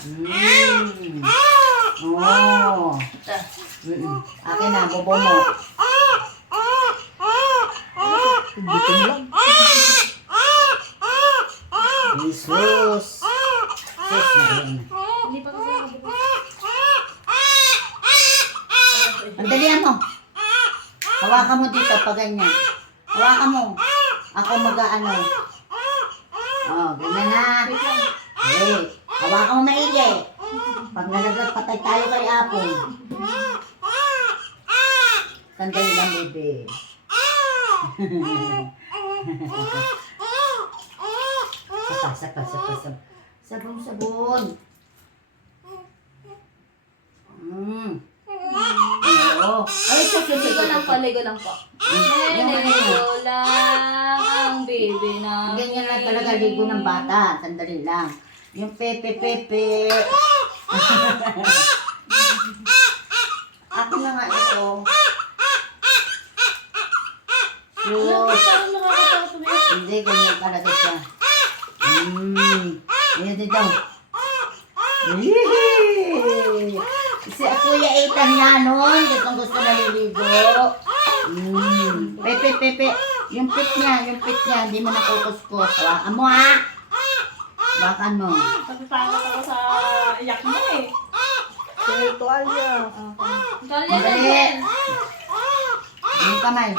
Mm. Oh. Ito. Mm. Akin na, bobo mo. Bitin lang. Jesus. Sus na pa mabubuo. Ang dalihan mo. Hawakan mo dito pag ganyan. Hawakan mo. Ako mag-ano. Oh, ganyan na. Wait hawakan mo maigi. Pag nalaglag, patay tayo kay Apong. Sandali lang, bebe. saka, saka, saka, saka. Sabon, sabon. Mm. Oo. Ay, ito, Ligo lang po, ligo lang po. Ano Ligo lang ang baby na. Ganyan lang talaga ligo ng bata. Sandali lang. Yung pepe pepe. Ako na nga ito. Umiyak. Hindi, ganyan talaga siya. Mmm. Ganyan din daw. Si Kuya Ethan nga nun. Gustong gusto naliligo. Mmm. Pepe, pepe. Yung pit niya, yung pit niya. Hindi mo nakukuskus. Hawakan mo ha. Hawakan mo. Natatakot ako sa iyak mo eh. Sa tuwalya. Kaya Dali. din. Yung kamay.